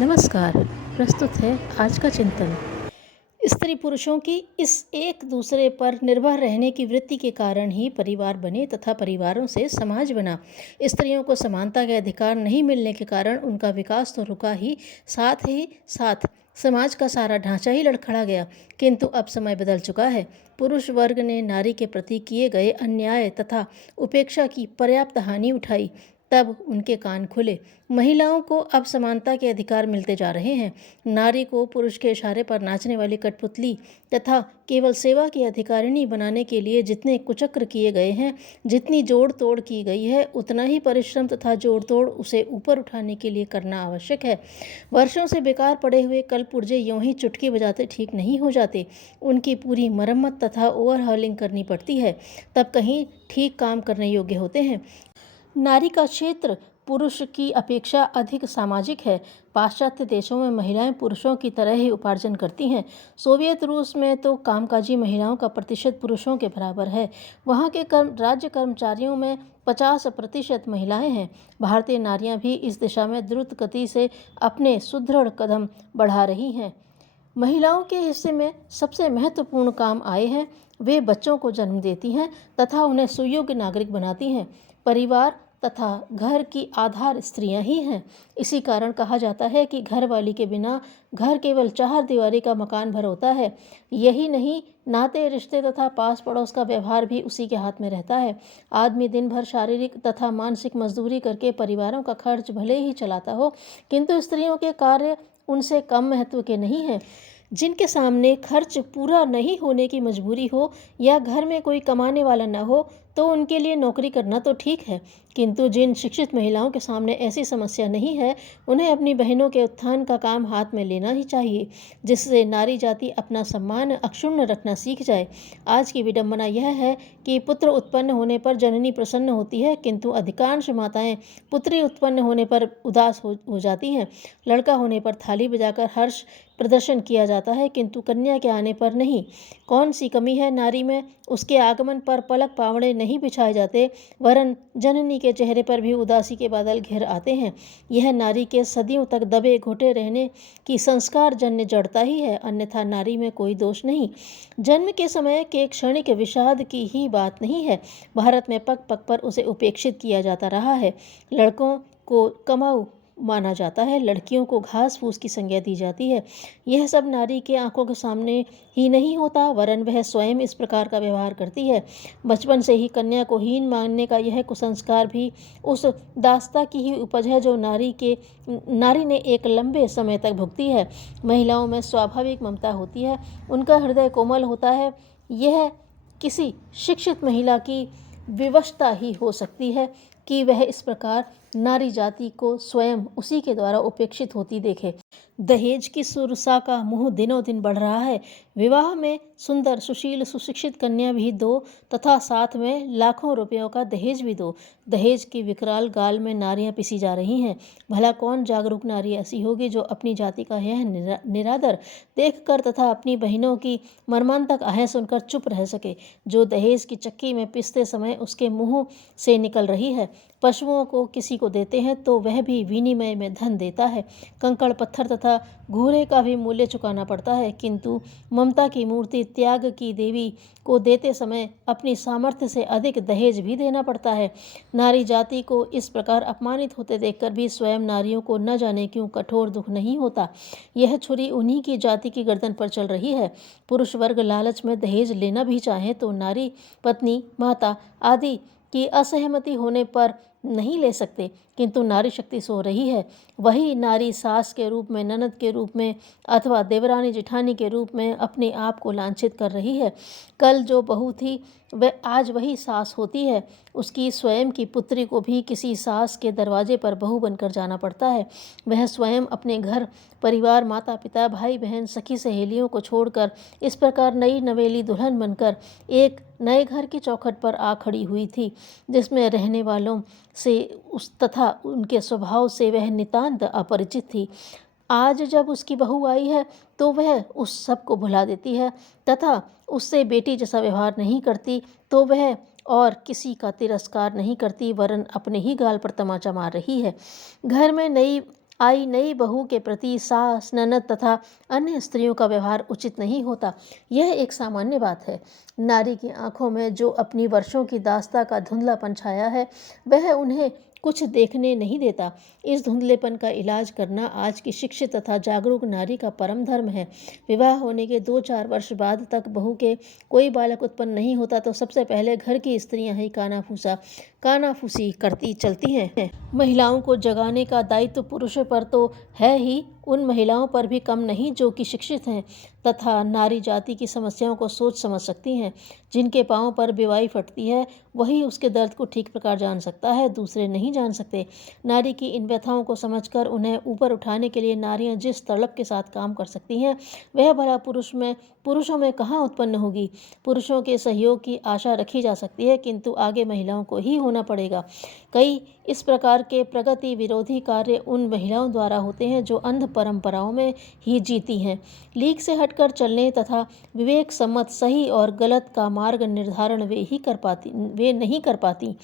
नमस्कार। प्रस्तुत है आज का चिंतन। स्त्री पुरुषों की इस एक दूसरे पर निर्भर रहने की वृत्ति के कारण ही परिवार बने तथा परिवारों से समाज बना। स्त्रियों को समानता के अधिकार नहीं मिलने के कारण उनका विकास तो रुका ही साथ समाज का सारा ढांचा ही लड़खड़ा गया। किंतु अब समय बदल चुका है। पुरुष वर्ग ने नारी के प्रति किए गए अन्याय तथा उपेक्षा की पर्याप्त हानि उठाई, तब उनके कान खुले। महिलाओं को अब समानता के अधिकार मिलते जा रहे हैं। नारी को पुरुष के इशारे पर नाचने वाली कठपुतली तथा केवल सेवा की अधिकारिणी बनाने के लिए जितने कुचक्र किए गए हैं, जितनी जोड़ तोड़ की गई है, उतना ही परिश्रम तथा जोड़ तोड़ उसे ऊपर उठाने के लिए करना आवश्यक है। वर्षों से बेकार पड़े हुए कल पुर्जे यूं ही चुटकी बजाते ठीक नहीं हो जाते। उनकी पूरी मरम्मत तथा ओवरहॉलिंग करनी पड़ती है, तब कहीं ठीक काम करने योग्य होते हैं। नारी का क्षेत्र पुरुष की अपेक्षा अधिक सामाजिक है। पाश्चात्य देशों में महिलाएं पुरुषों की तरह ही उपार्जन करती हैं। सोवियत रूस में तो कामकाजी महिलाओं का प्रतिशत पुरुषों के बराबर है। वहाँ के राज्य कर्मचारियों में 50% महिलाएं हैं। भारतीय नारियां भी इस दिशा में द्रुत गति से अपने सुदृढ़ कदम बढ़ा रही हैं। महिलाओं के हिस्से में सबसे महत्वपूर्ण काम आए हैं। वे बच्चों को जन्म देती हैं तथा उन्हें सुयोग्य नागरिक बनाती हैं। परिवार तथा घर की आधार स्त्रियां ही हैं। इसी कारण कहा जाता है कि घर वाली के बिना घर केवल चार दीवारी का मकान भर होता है। यही नहीं, नाते रिश्ते तथा पास पड़ोस का व्यवहार भी उसी के हाथ में रहता है। आदमी दिन भर शारीरिक तथा मानसिक मजदूरी करके परिवारों का खर्च भले ही चलाता हो, किंतु स्त्रियों के कार्य उनसे कम महत्व के नहीं हैं। जिनके सामने खर्च पूरा नहीं होने की मजबूरी हो या घर में कोई कमाने वाला न हो, तो उनके लिए नौकरी करना तो ठीक है, किंतु जिन शिक्षित महिलाओं के सामने ऐसी समस्या नहीं है, उन्हें अपनी बहनों के उत्थान का काम हाथ में लेना ही चाहिए, जिससे नारी जाति अपना सम्मान अक्षुण्ण रखना सीख जाए। आज की विडंबना यह है कि पुत्र उत्पन्न होने पर जननी प्रसन्न होती है, किंतु अधिकांश माताएं पुत्री उत्पन्न होने पर उदास हो जाती हैं। लड़का होने पर थाली बजाकर हर्ष प्रदर्शन किया जाता है, किंतु कन्या के आने पर नहीं। कौन सी कमी है नारी में? उसके आगमन पर पलक पावड़े नहीं बिछाए जाते, वरन जननी के चेहरे पर भी उदासी के बादल घिर आते हैं। यह नारी के सदियों तक दबे घुटे रहने की संस्कार जन्य जड़ता ही है, अन्यथा नारी में कोई दोष नहीं। जन्म के समय के क्षणिक विषाद की ही बात नहीं है। भारत में पग पग पर उसे उपेक्षित किया जाता रहा है। लड़कों को कमाऊ माना जाता है, लड़कियों को घास फूस की संज्ञा दी जाती है। यह सब नारी के आंखों के सामने ही नहीं होता, वरन वह स्वयं इस प्रकार का व्यवहार करती है। बचपन से ही कन्या को हीन मानने का यह कुसंस्कार भी उस दास्ता की ही उपज है जो नारी ने एक लंबे समय तक भुगती है। महिलाओं में स्वाभाविक ममता होती है, उनका हृदय कोमल होता है। यह किसी शिक्षित महिला की विवशता ही हो सकती है कि वह इस प्रकार नारी जाति को स्वयं उसी के द्वारा उपेक्षित होती देखे। दहेज की सुरसा का मुंह दिनों दिन बढ़ रहा है। विवाह में सुंदर सुशील सुशिक्षित कन्या भी दो तथा साथ में लाखों रुपयों का दहेज भी दो। दहेज की विकराल गाल में नारियां पिसी जा रही हैं। भला कौन जागरूक नारी ऐसी होगी जो अपनी जाति का यह निरादर देखकर तथा अपनी बहनों की मर्मांतक आहें सुनकर चुप रह सके, जो दहेज की चक्की में पिसते समय उसके मुंह से निकल रही है। पशुओं को किसी को देते हैं तो वह भी विनिमय में धन देता है। कंकड़ पत्थर तथा घूरे का भी मूल्य चुकाना पड़ता है, किंतु ममता की मूर्ति त्याग की देवी को देते समय अपनी सामर्थ्य से अधिक दहेज भी देना पड़ता है। नारी जाति को इस प्रकार अपमानित होते देखकर भी स्वयं नारियों को न जाने क्यों कठोर दुख नहीं होता। यह छुरी उन्हीं की जाति की गर्दन पर चल रही है। पुरुष वर्ग लालच में दहेज लेना भी चाहे तो नारी, पत्नी, माता आदि की असहमति होने पर नहीं ले सकते, किंतु नारी शक्ति सो रही है। वही नारी सास के रूप में, ननद के रूप में अथवा देवरानी जेठानी के रूप में अपने आप को लांछित कर रही है। कल जो बहू थी वह आज वही सास होती है। उसकी स्वयं की पुत्री को भी किसी सास के दरवाजे पर बहू बनकर जाना पड़ता है। वह स्वयं अपने घर परिवार, माता पिता, भाई बहन, सखी सहेलियों को छोड़कर इस प्रकार नई नवेली दुल्हन बनकर एक नए घर की चौखट पर आ खड़ी हुई थी, जिसमें रहने वालों से उस तथा उनके स्वभाव से वह नितांत अपरिचित थी। आज जब उसकी बहू आई है तो वह उस सब को भुला देती है तथा उससे बेटी जैसा व्यवहार नहीं करती, तो वह और किसी का तिरस्कार नहीं करती, वरन अपने ही गाल पर तमाचा मार रही है। घर में नई आई नई बहू के प्रति सास, ननद तथा अन्य स्त्रियों का व्यवहार उचित नहीं होता। यह एक सामान्य बात है। नारी की आंखों में जो अपनी वर्षों की दास्ता का धुंधलापन छाया है, वह उन्हें कुछ देखने नहीं देता। इस धुंधलेपन का इलाज करना आज की शिक्षित तथा जागरूक नारी का परम धर्म है। विवाह होने के 2-4 वर्ष बाद तक बहू के कोई बालक उत्पन्न नहीं होता तो सबसे पहले घर की स्त्रियां ही कानाफूसी करती चलती हैं। महिलाओं को जगाने का दायित्व पुरुषों पर तो है ही, उन महिलाओं पर भी कम नहीं जो कि शिक्षित हैं तथा नारी जाति की समस्याओं को सोच समझ सकती हैं। जिनके पांव पर बेवाई फटती है, वही उसके दर्द को ठीक प्रकार जान सकता है, दूसरे नहीं जान सकते। नारी की इन व्यथाओं को समझकर उन्हें ऊपर उठाने के लिए नारियां जिस तड़प के साथ काम कर सकती हैं, वह भला पुरुषों में कहाँ उत्पन्न होगी। पुरुषों के सहयोग की आशा रखी जा सकती है, किंतु आगे महिलाओं को ही होना पड़ेगा। कई इस प्रकार के प्रगति विरोधी कार्य उन महिलाओं द्वारा होते हैं जो अंध परंपराओं में ही जीती हैं। लीक से हटकर चलने तथा विवेक सम्मत सही और गलत का मार्ग निर्धारण वे नहीं कर पाती।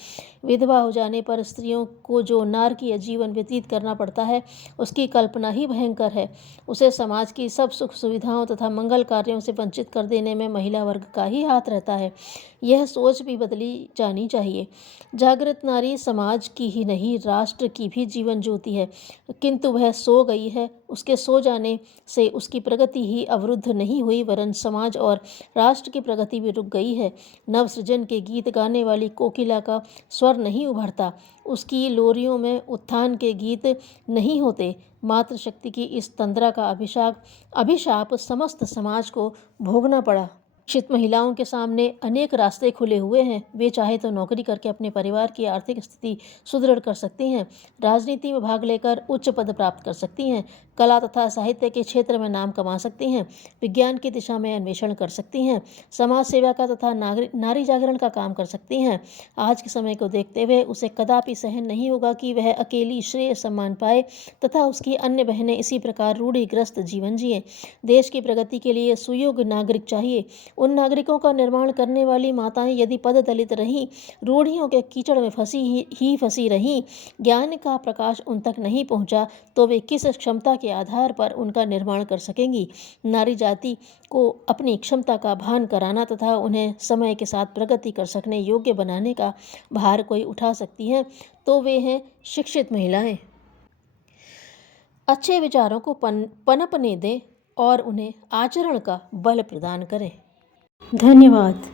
विधवा हो जाने पर स्त्रियों को जो नारकीय जीवन व्यतीत करना पड़ता है, उसकी कल्पना ही भयंकर है। उसे समाज की सब सुख सुविधाओं तथा मंगल कार्यों से वंचित कर देने में महिला वर्ग का ही हाथ रहता है। यह सोच भी बदली जानी चाहिए। जागृत नारी समाज की ही नहीं, राष्ट्र की भी जीवन ज्योति है, किंतु वह सो गई है। उसके सो जाने से उसकी प्रगति ही अवरुद्ध नहीं हुई, वरन समाज और राष्ट्र की प्रगति भी रुक गई है। नवसृजन के गीत गाने वाली कोकिला का स्वर नहीं उभरता, उसकी लोरियों में उत्थान के गीत नहीं होते। मातृशक्ति की इस तंद्रा का अभिशाप समस्त समाज को भोगना पड़ा। शिक्षित महिलाओं के सामने अनेक रास्ते खुले हुए हैं। वे चाहे तो नौकरी करके अपने परिवार की आर्थिक स्थिति सुदृढ़ कर सकती हैं, राजनीति में भाग लेकर उच्च पद प्राप्त कर सकती हैं, कला तथा साहित्य के क्षेत्र में नाम कमा सकती हैं, विज्ञान की दिशा में अन्वेषण कर सकती हैं, समाज सेवा का तथा नारी जागरण का काम कर सकती हैं। आज के समय को देखते हुए उसे कदापि सहन नहीं होगा कि वह अकेली श्रेय सम्मान पाए तथा उसकी अन्य बहनें इसी प्रकार रूढ़िग्रस्त जीवन जिए। देश की प्रगति के लिए सुयोग्य नागरिक चाहिए। उन नागरिकों का निर्माण करने वाली माताएं यदि पद दलित रहीं, रूढ़ियों के कीचड़ में फंसी रहीं, ज्ञान का प्रकाश उन तक नहीं पहुंचा, तो वे किस क्षमता के आधार पर उनका निर्माण कर सकेंगी। नारी जाति को अपनी क्षमता का भान कराना तथा उन्हें समय के साथ प्रगति कर सकने योग्य बनाने का भार कोई उठा सकती है तो वे हैं शिक्षित महिलाएं। अच्छे विचारों को पनपने दें और उन्हें आचरण का बल प्रदान करें। धन्यवाद।